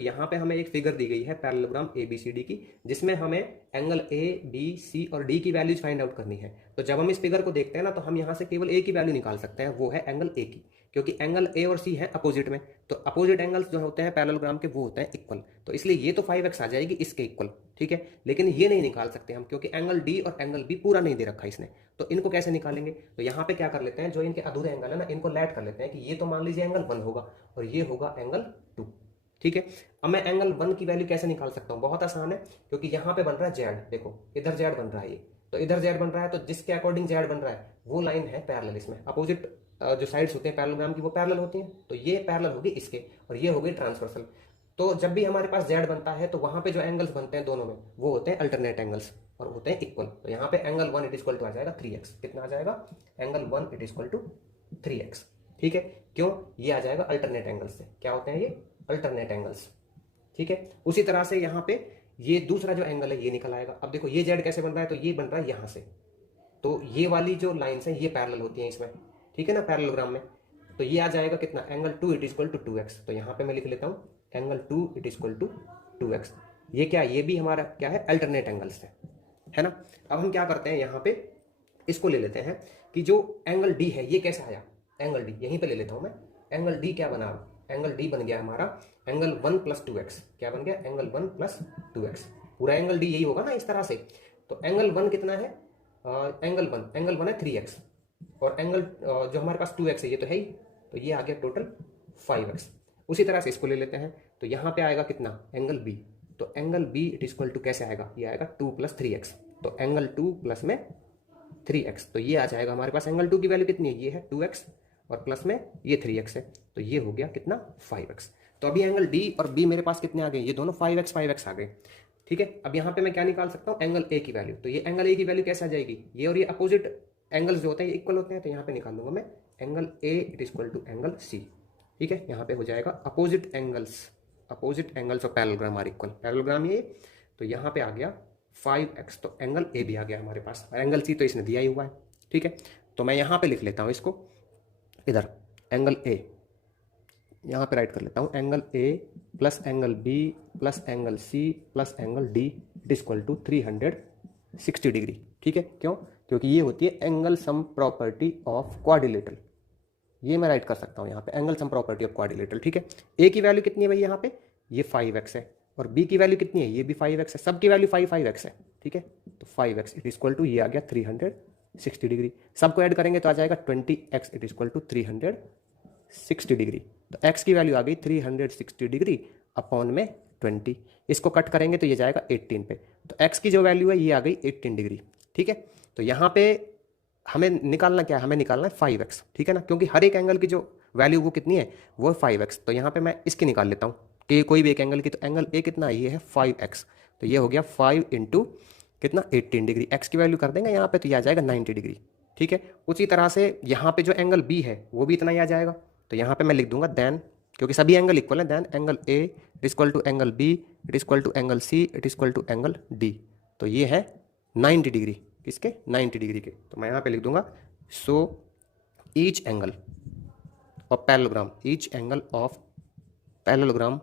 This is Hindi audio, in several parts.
यहाँ पे हमें एक फिगर दी गई है parallelogram A B C D की, जिसमें हमें एंगल ए बी सी और डी की वैल्यूज फाइंड आउट करनी है। तो जब हम इस फिगर को देखते हैं ना, तो हम यहाँ से केवल ए की वैल्यू निकाल सकते हैं, वो है एंगल ए की, क्योंकि एंगल ए और सी है अपोजिट में। तो अपोजिट एंगल्स जो होते हैं पैरेललोग्राम के वो होते हैं इक्वल। तो इसलिए ये तो 5x आ जाएगी इसके इक्वल, ठीक है। लेकिन ये नहीं निकाल सकते हम, क्योंकि एंगल डी और एंगल बी पूरा नहीं दे रखा इसने। तो इनको कैसे निकालेंगे? तो यहाँ पे क्या कर लेते हैं, जो इनके अधूरे एंगल है ना, इनको लैट कर लेते हैं कि ये तो मान लीजिए एंगल 1 होगा और ये होगा एंगल 2, ठीक है। अब मैं एंगल 1 की वैल्यू कैसे निकाल सकता हूँ? बहुत आसान है, क्योंकि यहाँ पे बन रहा है जेड, देखो इधर जेड बन रहा है ये, तो इधर जेड बन रहा है, तो जिसके अकॉर्डिंग जेड बन रहा है वो लाइन है पैरेलल इसमें। अपोजिट जो साइड्स होते हैं पैरेललोग्राम की वो पैरेलल होती हैं, तो ये पैरेलल होगी इसके और ये हो गई ट्रांसवर्सल। तो जब भी हमारे पास जेड बनता है तो वहां पे जो एंगल्स बनते हैं दोनों में वो होते हैं अल्टरनेट एंगल्स और होते हैं इक्वल। तो यहाँ पे एंगल 1 इट इक्वल टू आ जाएगा 3x। कितना आ जाएगा? Angle 1 it equal to 3x, ठीक है। क्यों? ये आ जाएगा अल्टरनेट एंगल्स से। क्या होते हैं ये? अल्टरनेट एंगल्स, ठीक है। उसी तरह से यहाँ पे ये दूसरा जो एंगल है ये निकल आएगा। अब देखो ये जेड कैसे बन रहा है, तो ये बन रहा है यहाँ से, तो ये वाली जो लाइन्स हैं ये पैरेलल होती हैं इसमें, ठीक है ना, पैरेललोग्राम में। तो ये आ जाएगा कितना? Angle 2 it equal to 2x। तो यहाँ पे मैं लिख लेता हूँ angle 2 it equal to 2x। ये क्या? ये भी हमारा क्या है? अल्टरनेट एंगल्स है ना। अब हम क्या करते हैं, यहाँ पे इसको ले लेते हैं कि जो एंगल डी है ये कैसे आया। एंगल डी यहीं पे ले लेता हूँ मैं। एंगल डी क्या बना? एंगल डी बन गया हमारा एंगल 1 प्लस 2x। क्या बन गया? Angle 1 plus 2x। पूरा एंगल डी यही होगा ना इस तरह से। तो एंगल 1 कितना है? एंगल 1 है 3x, और एंगल जो हमारे पास 2x है ये तो है ही, तो ये आ गया टोटल 5x। उसी तरह से इसको ले लेते हैं, तो यहाँ पे आएगा कितना? Angle B. तो angle B it equal to कैसे आएगा? ये आएगा 2 प्लस 3x। तो एंगल 2 प्लस में 3x, तो ये आ जाएगा हमारे पास। एंगल 2 की वैल्यू कितनी है? ये है 2x और प्लस में ये 3x है, तो ये हो गया कितना? 5x। तो अभी एंगल डी और बी मेरे पास कितने आ गए? ये दोनों 5x आ गए, ठीक है। अब यहाँ पे मैं क्या निकाल सकता हूँ? एंगल ए की वैल्यू। तो ये एंगल ए की वैल्यू कैसे आ जाएगी? ये और ये अपोजिट एंगल्स जो होते हैं ये इक्वल होते हैं, तो यहाँ पे निकाल दूंगा मैं angle A it equal to angle C, ठीक है। यहाँ पे हो जाएगा opposite angles of parallelogram are equal. Parallelogram ये, तो यहाँ पे आ गया 5x, तो एंगल ए भी आ गया हमारे पास, और एंगल सी तो इसने दिया ही हुआ है, ठीक है। तो मैं यहाँ पे लिख लेता हूँ इसको, इधर एंगल ए यहाँ पे राइट कर लेता हूँ, angle A plus angle B plus angle C plus angle D it equal to 360 degree, ठीक है। क्यों? क्योंकि ये होती है angle sum property of quadrilateral. ये मैं राइट कर सकता हूँ यहाँ पे, angle sum property of quadrilateral, ठीक है। ए की वैल्यू कितनी है भाई यहाँ पे? ये 5x है, और बी की वैल्यू कितनी है? ये भी 5x है, सब की वैल्यू 5x है, ठीक है। तो 5x इट इक्वल टू ये आ गया 360 डिग्री। सबको ऐड करेंगे तो आ जाएगा 20x it equal to 360 degree. तो x की वैल्यू आ गई 360 डिग्री अपॉन में 20। इसको कट करेंगे तो ये जाएगा 18 पे, तो x की जो वैल्यू है ये आ गई 18 डिग्री, ठीक है। तो यहाँ पे हमें निकालना क्या है? हमें निकालना है 5x, ठीक है ना, क्योंकि हर एक एंगल की जो वैल्यू वो कितनी है? वो 5x। तो यहाँ पे मैं इसकी निकाल लेता हूँ कि कोई भी एक एंगल की, तो एंगल ए कितना है? ये है 5x, तो ये हो गया 5 इंटू कितना? 18 डिग्री। x की वैल्यू कर देंगे यहाँ पे, तो ये आ जाएगा 90 डिग्री, ठीक है। उसी तरह से यहाँ पे जो एंगल बी है वो भी इतना ही आ जाएगा, तो यहाँ पे मैं लिख दूंगा देन, क्योंकि सभी एंगल इक्वल है, then angle A it equal to angle B it equal to angle C it equal to angle D. तो ये है 90 डिग्री, किसके? 90 डिग्री के। तो मैं यहाँ पे लिख दूंगा so each angle of parallelogram, each angle of parallelogram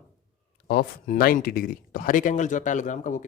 of 90 degree. तो हर एक एंगल जो है पैरेललोग्राम का वो